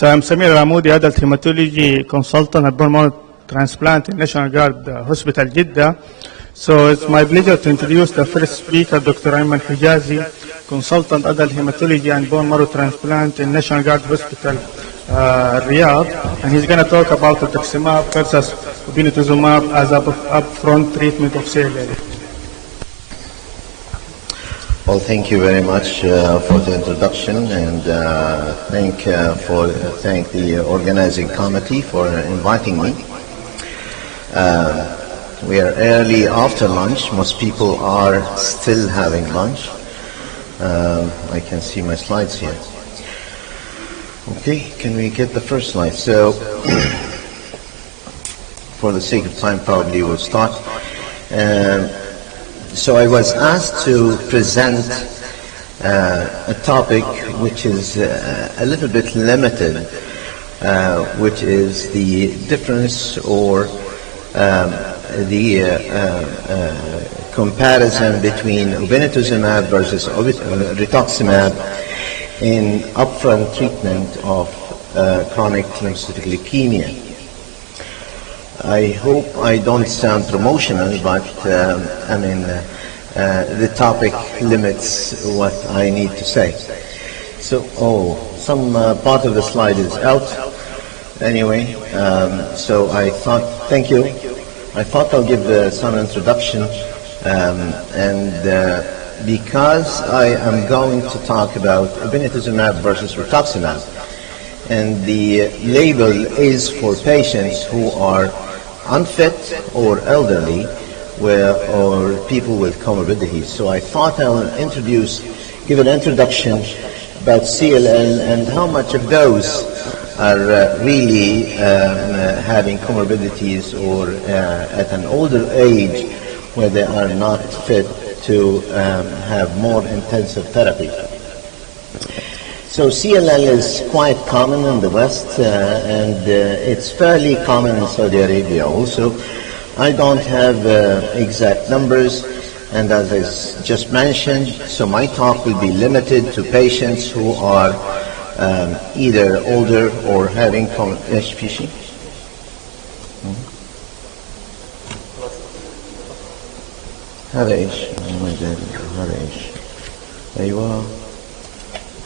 So I'm Samir Ramoudi, adult hematology consultant at bone marrow transplant in National Guard Hospital, Jeddah. So it's my pleasure to introduce the first speaker, Dr. Ayman Hejazi, consultant adult hematology and bone marrow transplant in National Guard Hospital, Riyadh, and he's going to talk about Rituximab versus Obintoxomab as upfront treatment of CLL. Well, thank you very much for the introduction, and thank the organizing committee for inviting me. We are early after lunch. Most people are still having lunch. I can see my slides here. Okay, can we get the first slide? So, for the sake of time, probably we'll start. So I was asked to present a topic which is a little bit limited, which is the difference or the comparison between Obintoxomab versus Rituximab in upfront treatment of chronic lymphocytic leukemia. I hope I don't sound promotional, but the topic limits what I need to say. So, some part of the slide is out. Anyway, so I thought, thank you. I thought I'll give some introduction, because I am going to talk about Obintoxomab versus Rituximab, and the label is for patients who are unfit or elderly, or people with comorbidities. So I thought I'll give an introduction about CLL and how much of those are really having comorbidities or at an older age where they are not fit to have more intensive therapy. So CLL is quite common in the West, and it's fairly common in Saudi Arabia also. I don't have exact numbers, and as I just mentioned, so my talk will be limited to patients who are either older or having HPC. هذا ايش؟ هذا ايش؟ ايوه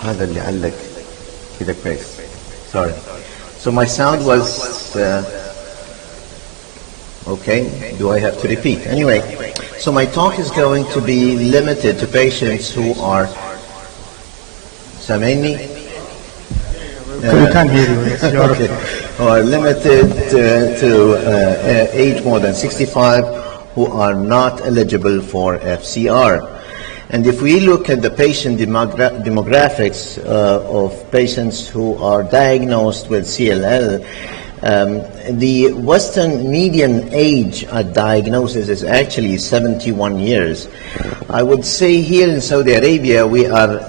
هذا اللي علق كده كويس. Sorry. So my sound was okay. Do I have to repeat? Anyway, so my talk is going to be limited to patients who are سامعني? We can hear you. Okay. Are limited to age more than 65 who are not eligible for FCR. And if we look at the patient demographics of patients who are diagnosed with CLL, the Western median age at diagnosis is actually 71 years. I would say here in Saudi Arabia we are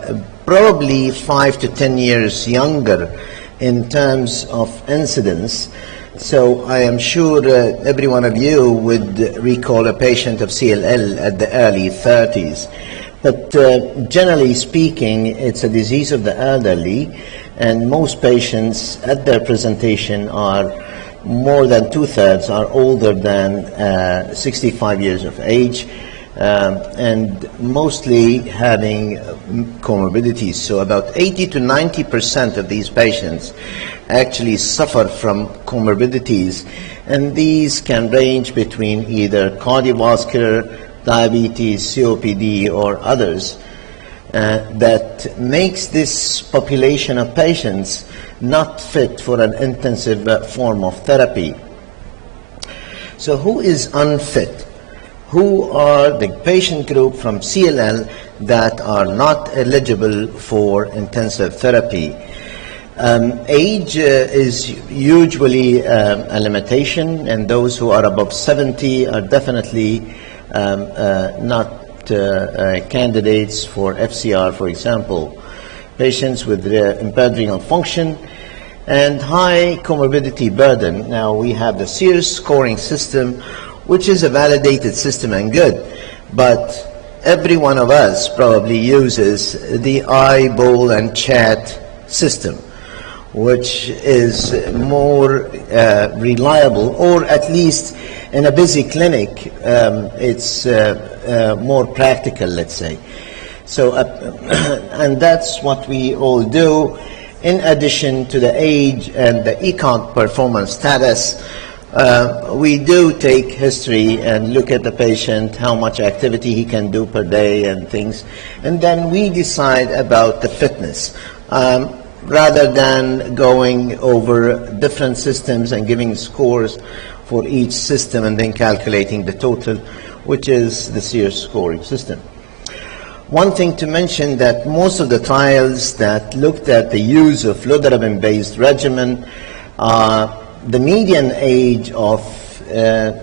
probably 5 to 10 years younger in terms of incidence. So I am sure every one of you would recall a patient of CLL at the early 30s. But generally speaking, it's a disease of the elderly, and most patients at their presentation are more than 2/3 are older than 65 years of age, and mostly having comorbidities. So about 80 to 90% of these patients actually suffer from comorbidities, and these can range between either cardiovascular, diabetes, COPD, or others, that makes this population of patients not fit for an intensive form of therapy. So who is unfit? Who are the patient group from CLL that are not eligible for intensive therapy? Age is usually a limitation, and those who are above 70 are definitely not candidates for FCR, for example. Patients with impaired renal function and high comorbidity burden. Now we have the SEERS scoring system, which is a validated system and good, but every one of us probably uses the IBOL and CHAT system. which is more reliable, or at least in a busy clinic, it's more practical, let's say. So, and that's what we all do. In addition to the age and the ECOG performance status, we do take history and look at the patient, how much activity he can do per day and things, and then we decide about the fitness. Rather than going over different systems and giving scores for each system and then calculating the total, which is the SEER scoring system. One thing to mention, that most of the trials that looked at the use of fludarabine-based regimen, the median age of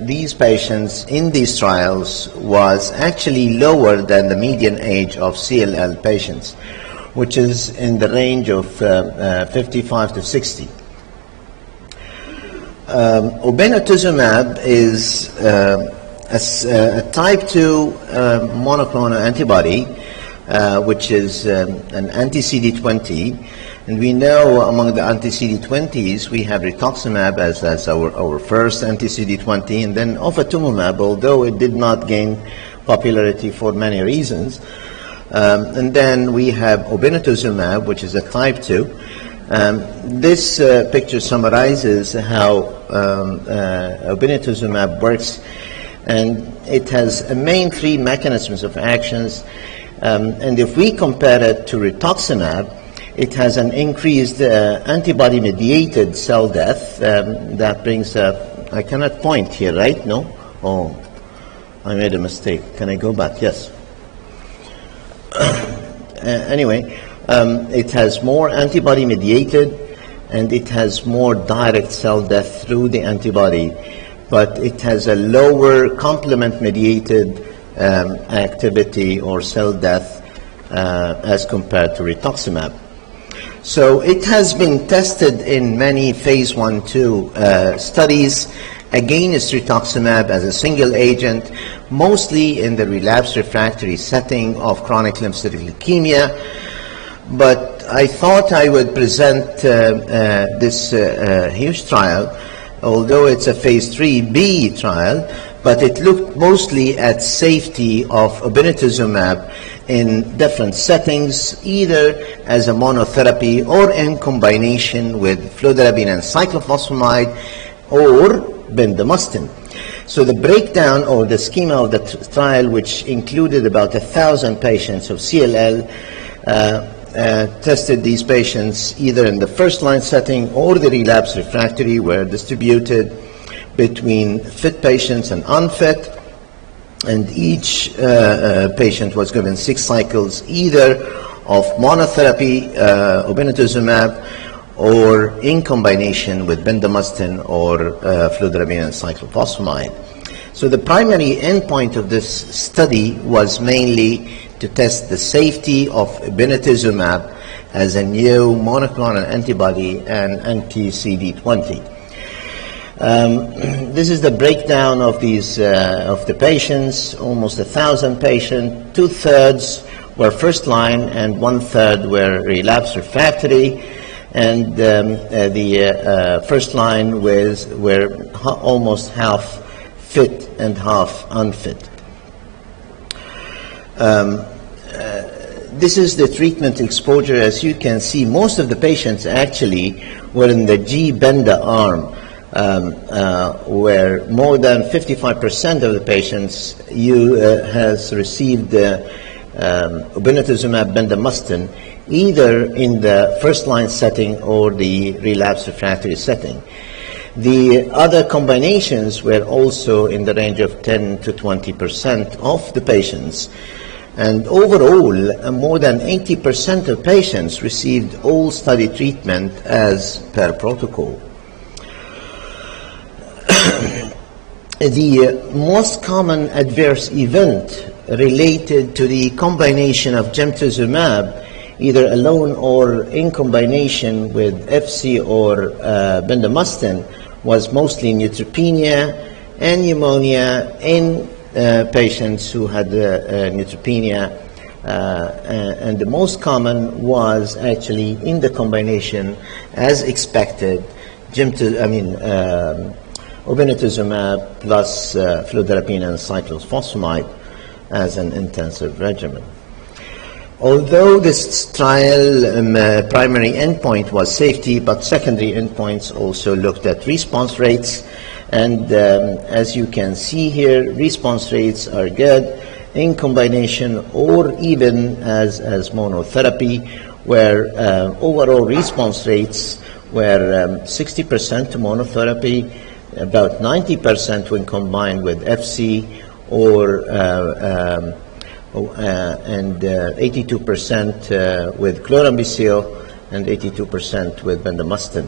these patients in these trials was actually lower than the median age of CLL patients, which is in the range of 55 to 60. Obintoxomab is a type 2 monoclonal antibody, which is an anti-CD20. And we know among the anti-CD20s, we have Rituximab as our first anti-CD20, and then Obintoxomab, although it did not gain popularity for many reasons. And then we have Obintoxomab, which is a type 2. This picture summarizes how Obintoxomab works, and it has a main 3 mechanisms of actions. And if we compare it to Rituximab, it has an increased antibody-mediated cell death that brings I cannot point here, right? No? Oh, I made a mistake. Can I go back? Yes. Anyway, it has more antibody-mediated, and it has more direct cell death through the antibody, but it has a lower complement-mediated activity or cell death as compared to Rituximab. So it has been tested in many phase 1-2 studies against Rituximab as a single agent, mostly in the relapsed refractory setting of chronic lymphocytic leukemia. But I thought I would present this huge trial, although it's a phase 3B trial, but it looked mostly at safety of Obintoxomab in different settings, either as a monotherapy or in combination with fludarabine and cyclophosphamide or bendamustine. So the breakdown or the schema of the trial, which included about 1,000 patients of CLL, tested these patients either in the first-line setting or the relapsed refractory, were distributed between fit patients and unfit, and each patient was given 6 cycles either of monotherapy, Obintoxomab, or in combination with bendamustine or fludarabine and cyclophosphamide. So the primary endpoint of this study was mainly to test the safety of Obintoxomab as a new monoclonal antibody and anti-CD20. This is the breakdown of these of the patients. Almost 1,000 patients. 2/3 were first line and 1/3 were relapsed refractory. And the first line were almost half fit and half unfit. This is the treatment exposure. As you can see, most of the patients actually were in the G-Benda arm, where more than 55% of the patients has received Obintoxomab bendamustine, either in the first-line setting or the relapsed refractory setting. The other combinations were also in the range of 10 to 20% of the patients. And overall, more than 80% of patients received all study treatment as per protocol. The most common adverse event related to the combination of gemtuzumab, either alone or in combination with FC or bendamustine, was mostly neutropenia and pneumonia in patients who had neutropenia And the most common was actually in the combination, as expected, obinutuzumab plus fludarabine and cyclophosphamide as an intensive regimen. Although this trial primary endpoint was safety, but secondary endpoints also looked at response rates. And as you can see here, response rates are good in combination or even as monotherapy, where overall response rates were 60% to monotherapy, about 90% when combined with FC, and 82% with chlorambucil and 82% with bendamustine.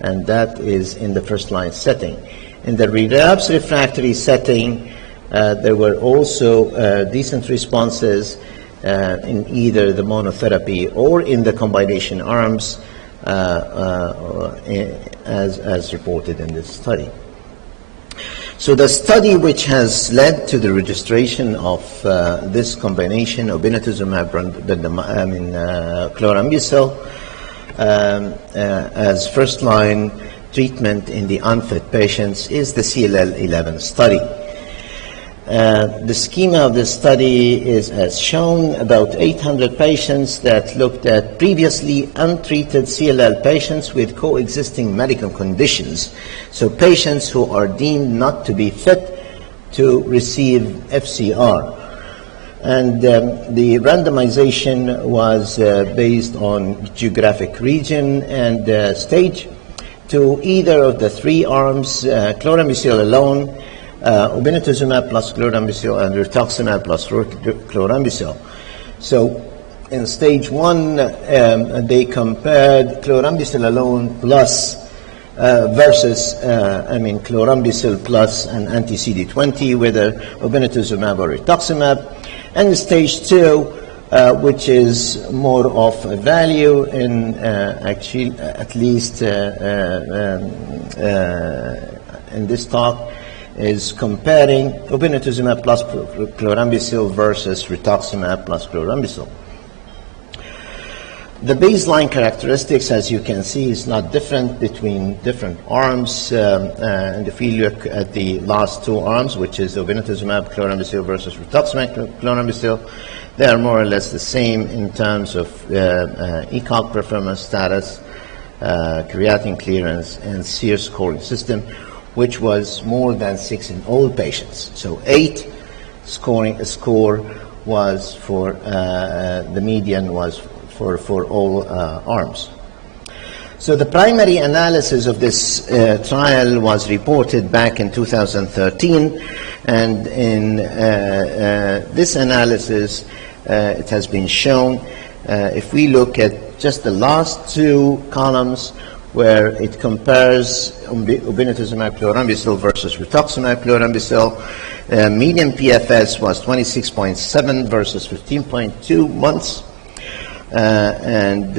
And that is in the first-line setting. In the relapse refractory setting, there were also decent responses in either the monotherapy or in the combination arms, as reported in this study. So the study which has led to the registration of this combination, obinutuzumab, chlorambucil, as first-line treatment in the unfit patients, is the CLL-11 study. The schema of this study is as shown: about 800 patients that looked at previously untreated CLL patients with coexisting medical conditions, so patients who are deemed not to be fit to receive FCR. And the randomization was based on geographic region and stage to either of the three arms, chlorambucil alone, obinutuzumab plus chlorambucil, and rituximab plus chlorambucil. So in stage 1, they compared chlorambucil alone plus versus chlorambucil plus an anti-CD20, whether obinutuzumab or rituximab. And stage 2, which is more of a value in actually, at least in this talk, is comparing obinutuzumab plus chlorambucil versus rituximab plus chlorambucil. The baseline characteristics, as you can see, is not different between different arms. And if we look at the last two arms, which is obinutuzumab chlorambucil versus rituximab chlorambucil, they are more or less the same in terms of ECOG performance status, creatinine clearance, and SEER scoring system, which was more than 6 in all patients. So 8 score was for, the median was for all arms. So the primary analysis of this trial was reported back in 2013, and in this analysis it has been shown, if we look at just the last two columns, where it compares obinutuzumab chlorambucil versus rituximab chlorambucil, median PFS was 26.7 versus 15.2 months, and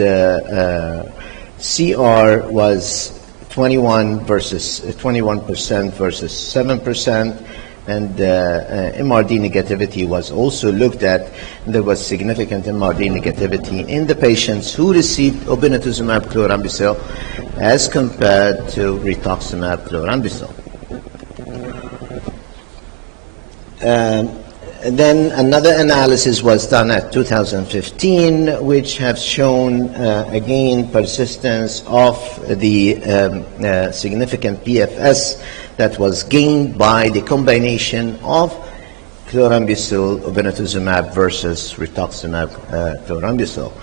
CR was 21% versus 7%, and MRD negativity was also looked at. There was significant MRD negativity in the patients who received obinutuzumab chlorambucil as compared to rituximab chlorambucil. Then another analysis was done at 2015, which have shown again persistence of the significant PFS that was gained by the combination of chlorambucil obinutuzumab versus rituximab chlorambucil,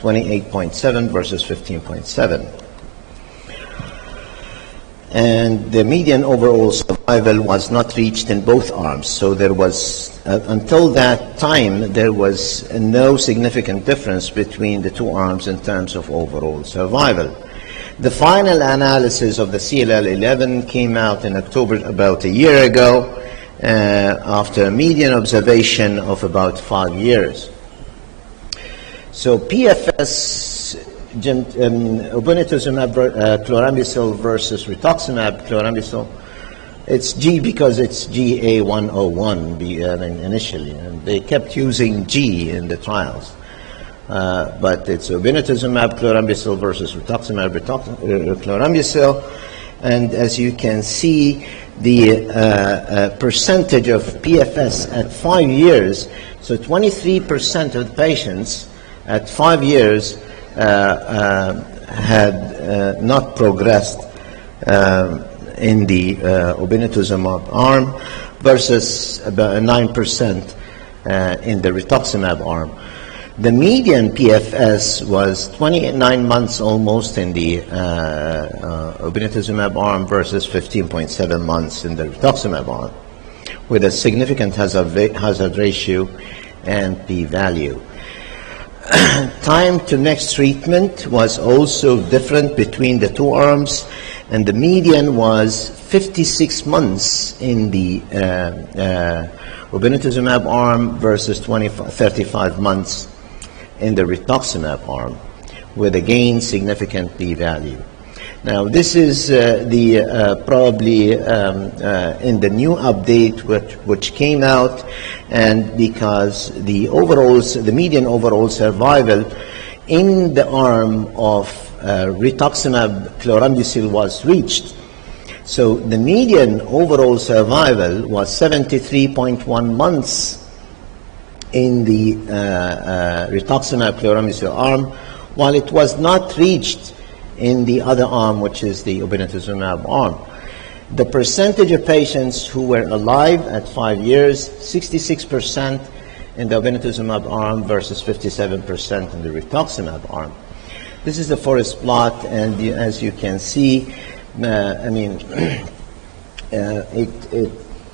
28.7 versus 15.7. And the median overall survival was not reached in both arms. So there was, until that time, there was no significant difference between the two arms in terms of overall survival. The final analysis of the CLL-11 came out in October, about a year ago, after a median observation of about 5 years. So PFS, obinutuzumab chlorambucil versus rituximab chlorambucil, It's G because it's GA101 initially, and they kept using G in the trials. But it's obinutuzumab chlorambucil versus rituximab chlorambucil, and as you can see, the percentage of PFS at 5 years, so 23% of the patients at 5 years had not progressed in the obinutuzumab arm versus about 9% in the rituximab arm. The median PFS was 29 months almost in the obinutuzumab arm versus 15.7 months in the rituximab arm, with a significant hazard ratio and p-value. Time to next treatment was also different between the two arms, and the median was 56 months in the obinutuzumab arm versus 35 months in the rituximab arm, with again significant p-value. Now this is probably in the new update which came out, and because the median overall survival in the arm of rituximab chlorambucil was reached. So the median overall survival was 73.1 months in the rituximab chlorambucil arm, while it was not reached in the other arm, which is the obinutuzumab arm. The percentage of patients who were alive at 5 years, 66% in the obinutuzumab arm versus 57% in the rituximab arm. This is the forest plot, and as you can see, it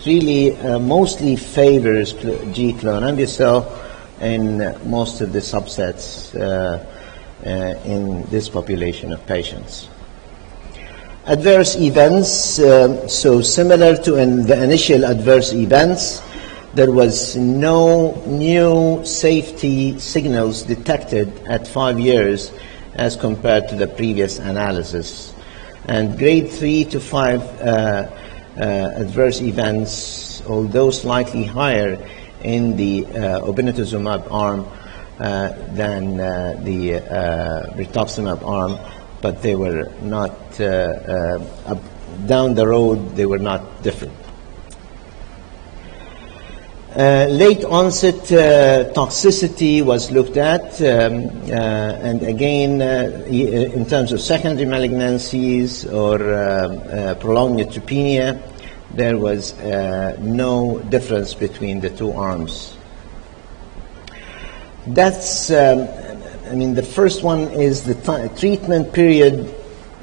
really mostly favors G chlorambucil in most of the subsets in this population of patients. Adverse events, so similar to the initial adverse events, there was no new safety signals detected at 5 years as compared to the previous analysis. And grade 3 to 5 adverse events, although slightly higher in the obinutuzumab arm than the rituximab arm, but they were not, down the road, they were not different. Late onset toxicity was looked at, and again, in terms of secondary malignancies or prolonged neutropenia, there was no difference between the two arms. That's, the first one is the treatment period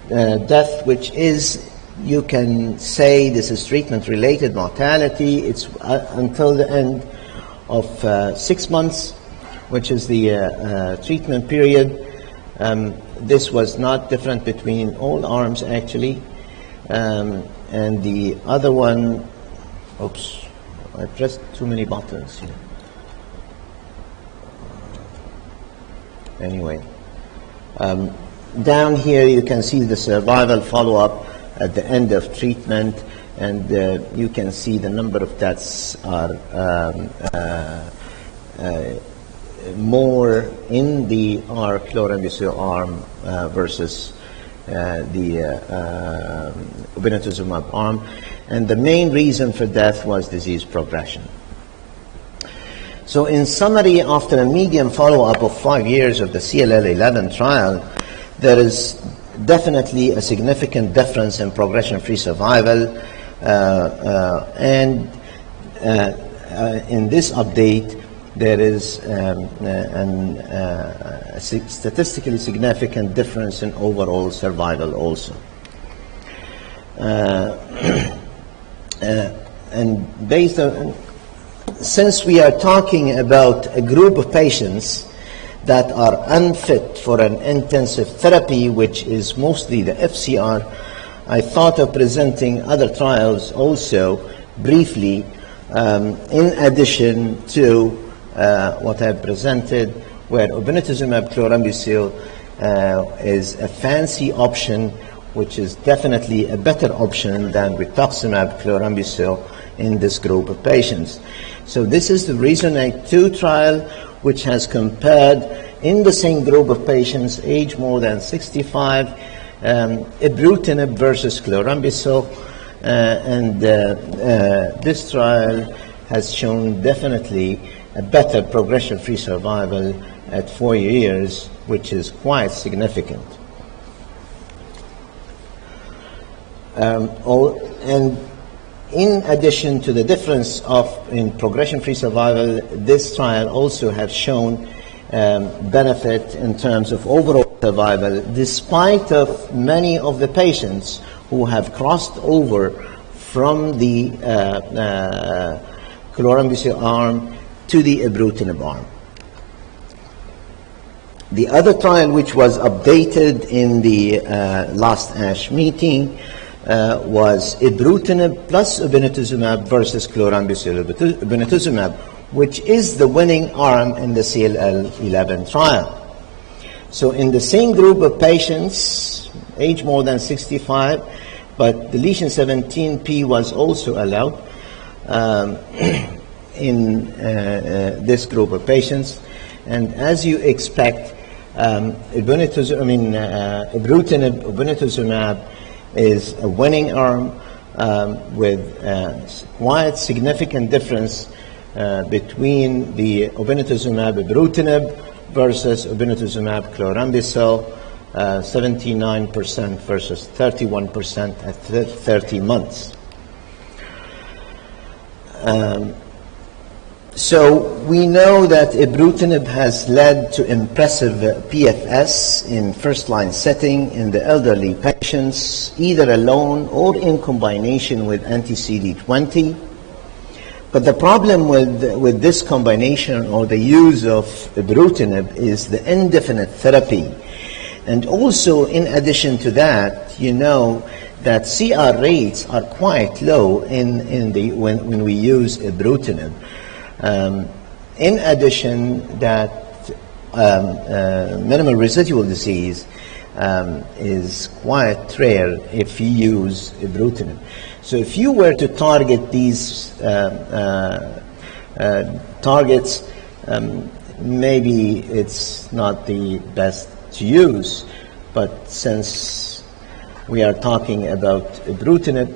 death, which is, you can say this is treatment-related mortality. It's until the end of 6 months, which is the treatment period. This was not different between all arms, actually. And the other one, oops, I pressed too many buttons here. Anyway, down here you can see the survival follow-up at the end of treatment, and you can see the number of deaths are more in the chlorambucil arm versus the obinutuzumab arm, and the main reason for death was disease progression. So in summary, after a median follow-up of 5 years of the CLL-11 trial, there is definitely a significant difference in progression-free survival, and in this update, there is a statistically significant difference in overall survival also. And based on, since we are talking about a group of patients that are unfit for an intensive therapy, which is mostly the FCR, I thought of presenting other trials also briefly, in addition to what I presented, where obinutuzumab chlorambucil is a fancy option which is definitely a better option than rituximab, chlorambucil in this group of patients. So this is the RESONATE-2 trial, which has compared in the same group of patients, age more than 65, ibrutinib versus chlorambucil, and this trial has shown definitely a better progression-free survival at 4 years, which is quite significant. And in addition to the difference in progression-free survival, this trial also has shown benefit in terms of overall survival, despite of many of the patients who have crossed over from the chlorambucil arm to the ibrutinib arm. The other trial, which was updated in the last ASH meeting, was ibrutinib plus obinutuzumab versus chlorambucil obinutuzumab, which is the winning arm in the CLL-11 trial. So in the same group of patients, age more than 65, but the lesion 17P was also allowed in this group of patients. And as you expect, ibrutinib obinutuzumab is a winning arm with quite significant difference between the obinutuzumab ibrutinib versus obinutuzumab chlorambucil, 79% versus 31% at 30 months. So we know that ibrutinib has led to impressive PFS in first-line setting in the elderly patients, either alone or in combination with anti-CD20. But the problem with this combination or the use of ibrutinib is the indefinite therapy. And also, in addition to that, you know that CR rates are quite low when we use ibrutinib. In addition, that minimal residual disease is quite rare if you use ibrutinib. So if you were to target these targets, maybe it's not the best to use, but since we are talking about ibrutinib,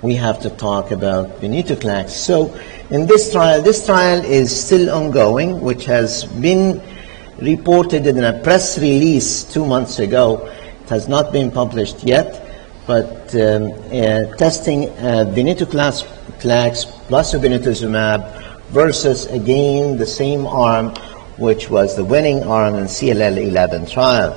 we have to talk about venetoclax. So in this trial is still ongoing, which has been reported in a press release 2 months ago. It has not been published yet, but testing venetoclax plus obinutuzumab versus, again, the same arm, which was the winning arm in CLL-11 trial.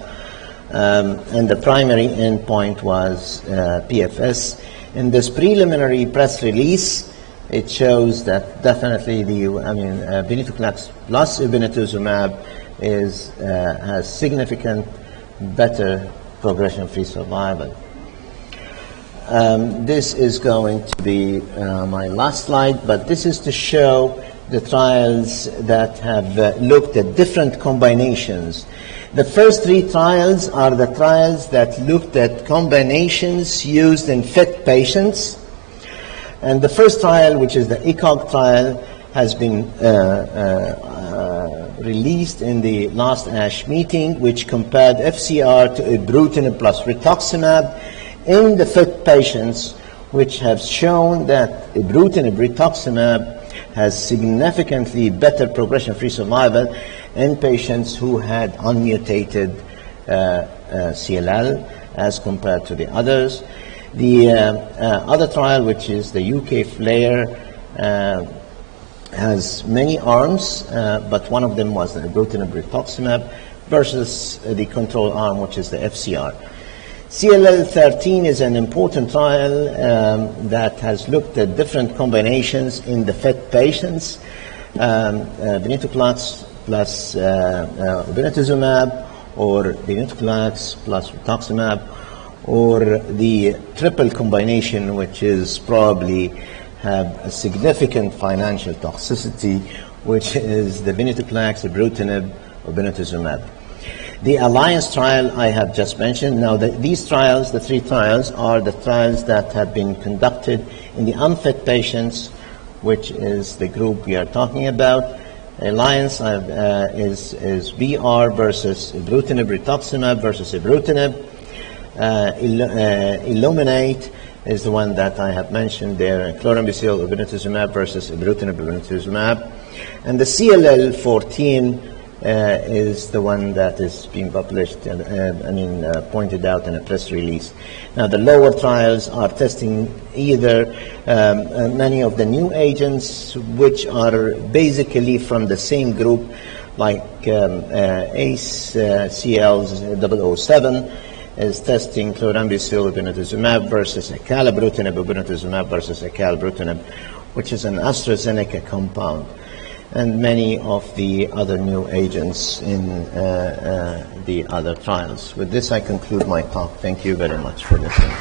And the primary endpoint was PFS. In this preliminary press release, it shows that definitely venetoclax plus obinutuzumab has significant better progression-free survival. This is going to be my last slide, but this is to show the trials that have looked at different combinations. The first 3 trials are the trials that looked at combinations used in fit patients. And the first trial, which is the ECOG trial, has been released in the last ASH meeting, which compared FCR to ibrutinib plus rituximab in the fit patients, which have shown that ibrutinib rituximab has significantly better progression-free survival in patients who had unmutated CLL as compared to the others. The other trial, which is the UK FLAIR, has many arms, but one of them was the ibrutinib rituximab versus the control arm, which is the FCR. CLL-13 is an important trial that has looked at different combinations in the fit patients, venetoclax plus obinutuzumab, or venetoclax plus rituximab, or the triple combination, which is probably have a significant financial toxicity, which is the venetoclax, ibrutinib, obinutuzumab. The Alliance trial I have just mentioned. Now, these trials, the 3 trials, are the trials that have been conducted in the unfit patients, which is the group we are talking about. Alliance is BR versus ibrutinib, rituximab versus ibrutinib. Illuminate is the one that I have mentioned there, chlorambucil, obintoxomab versus ibrutinib, obintoxomab. And the CLL 14 is the one that is being published, pointed out in a press release. Now, the lower trials are testing either many of the new agents, which are basically from the same group, like ACE-CL007 is testing chlorambucil, obintoxomab versus acalabrutinib, obintoxomab versus acalabrutinib, which is an AstraZeneca compound, and many of the other new agents in the other trials. With this, I conclude my talk. Thank you very much for listening.